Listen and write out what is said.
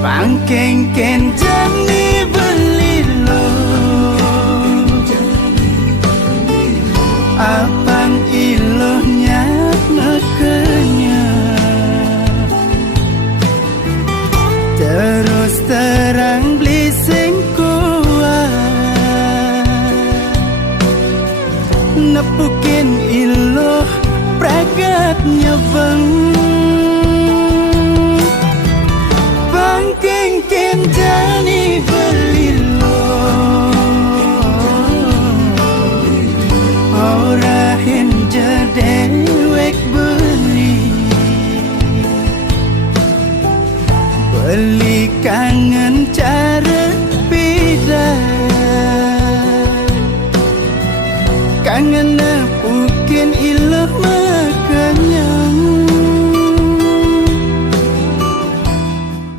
Pangkengken jani belilo Apang ilohnya makanya Terus terang blising kuat Nepukin iloh pragatnya bang Pangkengken jani belilo Ora hinja dewek beli kangen cara beda Kangen